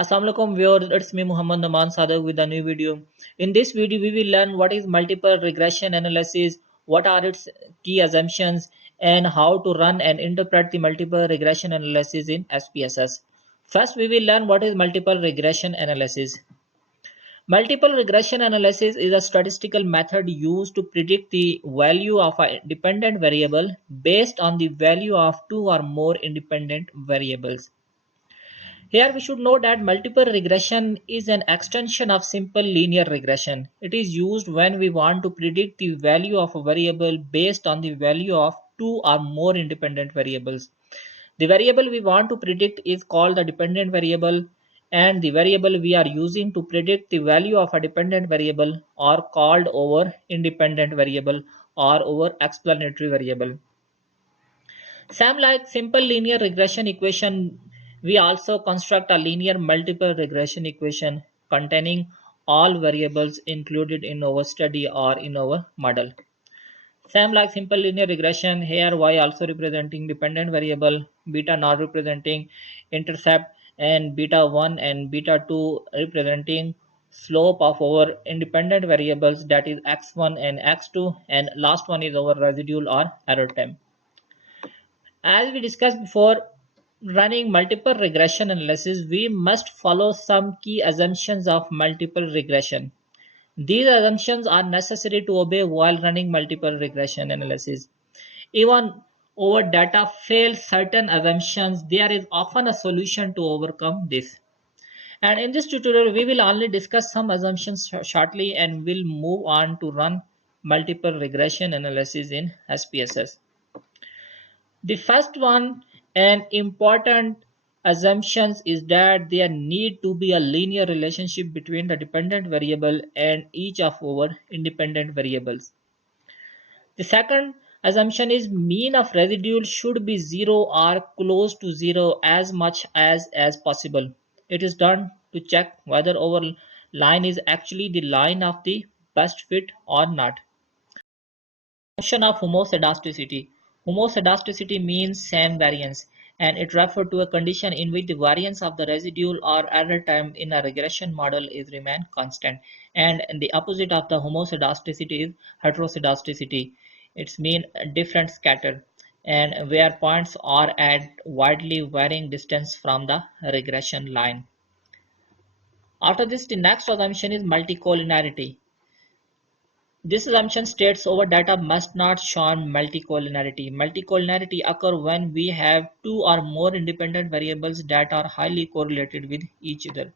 Assalamualaikum viewers, it's me Muhammad Naman Sadak with a new video. In this video, we will learn what is multiple regression analysis, what are its key assumptions, and how to run and interpret the multiple regression analysis in SPSS. First, we will learn what is multiple regression analysis. Multiple regression analysis is a statistical method used to predict the value of a dependent variable based on the value of two or more independent variables. Here we should know that multiple regression is an extension of simple linear regression. It is used when we want to predict the value of a variable based on the value of two or more independent variables. The variable we want to predict is called the dependent variable, and the variable we are using to predict the value of a dependent variable are called over independent variable or over explanatory variable. Same like simple linear regression equation, we also construct a linear multiple regression equation containing all variables included in our study or in our model. Same like simple linear regression, here y also representing dependent variable, beta not representing intercept, and beta 1 and beta 2 representing slope of our independent variables, that is x1 and x2, and last one is our residual or error term. As we discussed before, running multiple regression analysis, we must follow some key assumptions of multiple regression. These assumptions are necessary to obey while running multiple regression analysis. Even our data fail certain assumptions, there is often a solution to overcome this. And in this tutorial, we will only discuss some assumptions shortly and will move on to run multiple regression analysis in SPSS. The first one and important assumptions is that there need to be a linear relationship between the dependent variable and each of our independent variables. The second assumption is mean of residual should be 0 or close to 0 as much as possible. It is done to check whether our line is actually the line of the best fit or not. Function of homoscedasticity. Homoscedasticity means same variance, and it refers to a condition in which the variance of the residual or error term in a regression model is remain constant, and the opposite of the homoscedasticity is heteroscedasticity. It's mean different scatter, and where points are at widely varying distance from the regression line. After this, the next assumption is multicollinearity. This assumption states our data must not show multicollinearity. Multicollinearity occurs when we have two or more independent variables that are highly correlated with each other.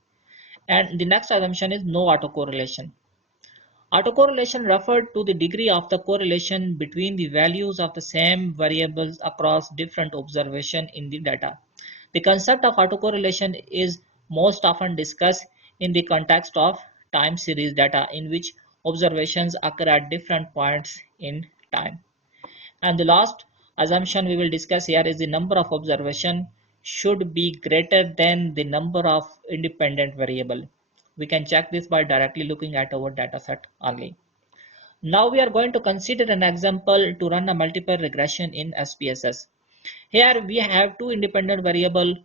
And the next assumption is no autocorrelation. Autocorrelation refers to the degree of the correlation between the values of the same variables across different observations in the data. The concept of autocorrelation is most often discussed in the context of time series data, in which observations occur at different points in time. And the last assumption we will discuss here is the number of observations should be greater than the number of independent variable. We can check this by directly looking at our data set only. Now we are going to consider an example to run a multiple regression in SPSS. Here we have two independent variable,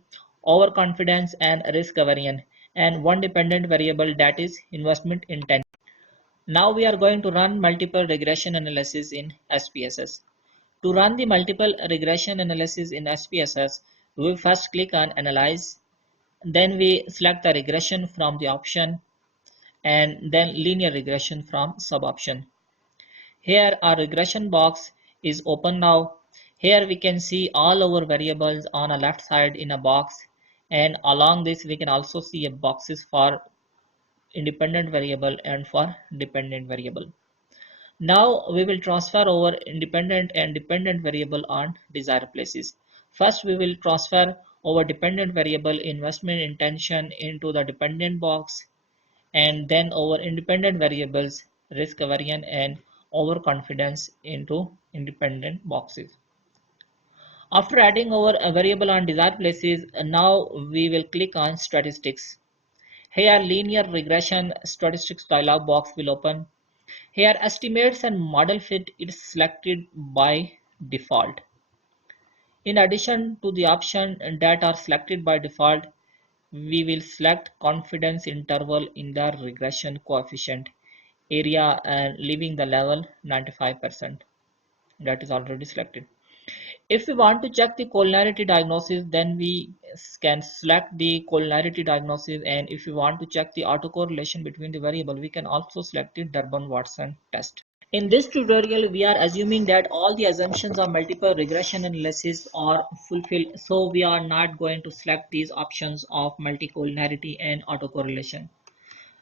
overconfidence and risk variance, and one dependent variable, that is investment intent. Now we are going to run multiple regression analysis in SPSS. To run the multiple regression analysis in SPSS, we will first click on Analyze. Then we select the regression from the option, and then linear regression from sub option. Here our regression box is open now. Here we can see all our variables on a left side in a box, and along this we can also see a boxes for independent variable and for dependent variable. Now we will transfer our independent and dependent variable on desired places. First we will transfer our dependent variable investment intention into the dependent box, and then our independent variables risk variance and overconfidence into independent boxes. After adding our variable on desired places, now we will click on statistics. Here linear regression statistics dialog box will open. Here estimates and model fit is selected by default. In addition to the options that are selected by default, we will select confidence interval in the regression coefficient area and leaving the level 95%. That is already selected. If we want to check the collinearity diagnosis, then we can select the collinearity diagnosis, and if we want to check the autocorrelation between the variable, we can also select the Durbin-Watson test. In this tutorial, we are assuming that all the assumptions of multiple regression analysis are fulfilled, so we are not going to select these options of multicollinearity and autocorrelation.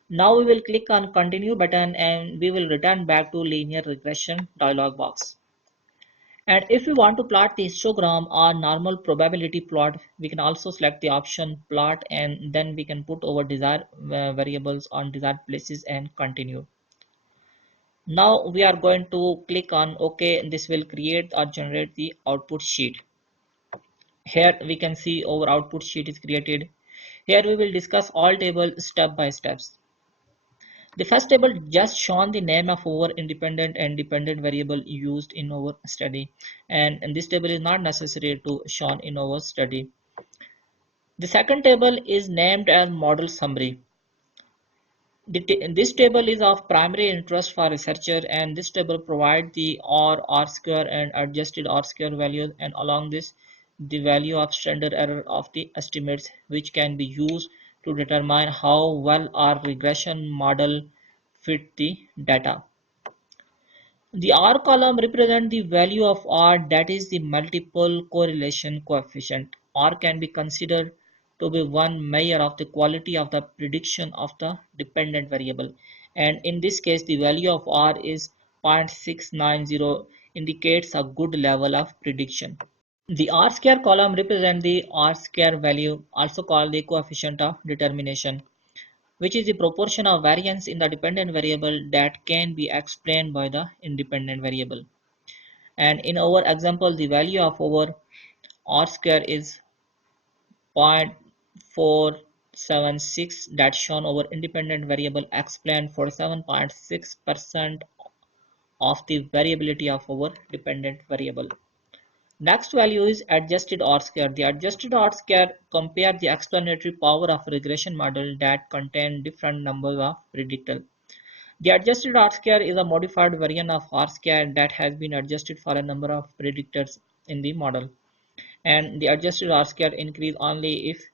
Now we will click on continue button and we will return back to linear regression dialog box. And if we want to plot the histogram or normal probability plot, we can also select the option plot, and then we can put our desired variables on desired places and continue. Now we are going to click on OK. This will create or generate the output sheet. Here we can see our output sheet is created. Here we will discuss all tables step by steps. The first table just shown the name of our independent and dependent variable used in our study, and this table is not necessary to shown in our study. The second table is named as model summary. This table is of primary interest for researcher, and this table provides the R square and adjusted R square values, and along this the value of standard error of the estimates, which can be used to determine how well our regression model fit the data. The R column represents the value of R, that is the multiple correlation coefficient. R can be considered to be one measure of the quality of the prediction of the dependent variable. And in this case, the value of R is 0.690, indicates a good level of prediction. The R square column represents the R square value, also called the coefficient of determination, which is the proportion of variance in the dependent variable that can be explained by the independent variable. And in our example, the value of our R square is 0.476, that shown our independent variable explained 47.6% of the variability of our dependent variable. Next value is adjusted R square. The adjusted R square compares the explanatory power of regression model that contain different numbers of predictors. The adjusted R square is a modified variant of R square that has been adjusted for a number of predictors in the model. And the adjusted R square increase only if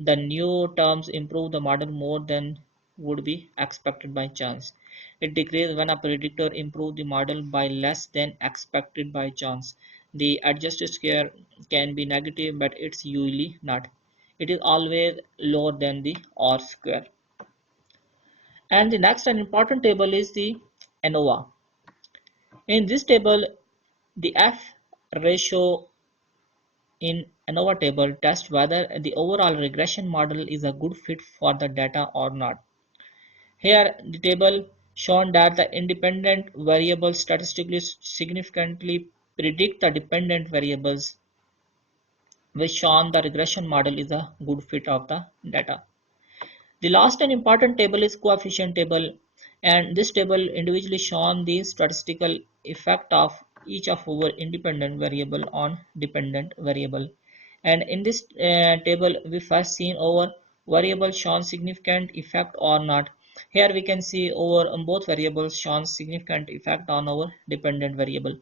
the new terms improve the model more than would be expected by chance. It decreases when a predictor improves the model by less than expected by chance. The adjusted square can be negative, but it's usually not. It is always lower than the R square. And the next and important table is the ANOVA. In this table, the F ratio in ANOVA table tests whether the overall regression model is a good fit for the data or not. Here, the table shown that the independent variables statistically significantly predict the dependent variables, which shown the regression model is a good fit of the data. The last and important table is coefficient table, and this table individually shown the statistical effect of each of our independent variable on dependent variable. And in this table, we first seen our variable shown significant effect or not. Here we can see our both variables shown significant effect on our dependent variable,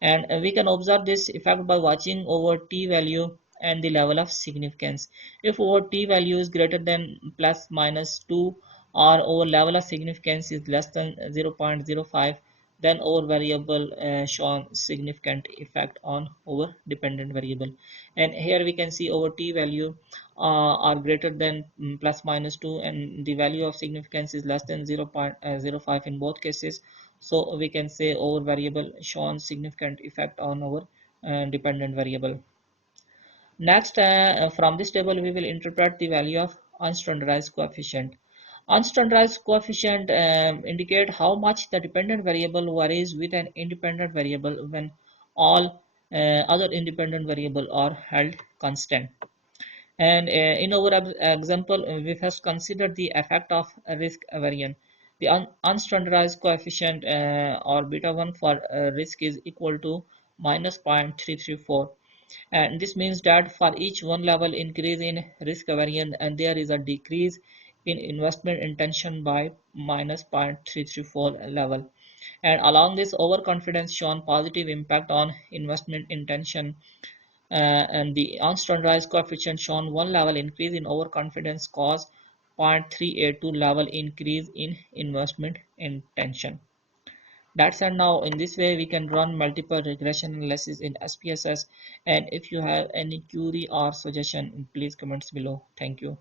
and we can observe this effect by watching over t value and the level of significance. If our t value is greater than plus minus 2 or our level of significance is less than 0.05, then our variable shown significant effect on our dependent variable. And here we can see our t value are greater than plus minus 2, and the value of significance is less than 0.05 in both cases. So we can say our variable shown significant effect on our dependent variable. Next, from this table, we will interpret the value of unstandardized coefficient. Unstandardized coefficient indicate how much the dependent variable varies with an independent variable when all other independent variable are held constant. And in our example, we first consider the effect of a risk variant. The unstandardized coefficient or beta 1 for risk is equal to minus 0.334. And this means that for each one level increase in risk variance, and there is a decrease in investment intention by minus 0.334 level. And along this, overconfidence shown positive impact on investment intention, and the unstandardized coefficient shown one level increase in overconfidence cause 0.382 level increase in investment intention. That's and now in this way we can run multiple regression analysis in SPSS. And if you have any query or suggestion, please comments below. Thank you.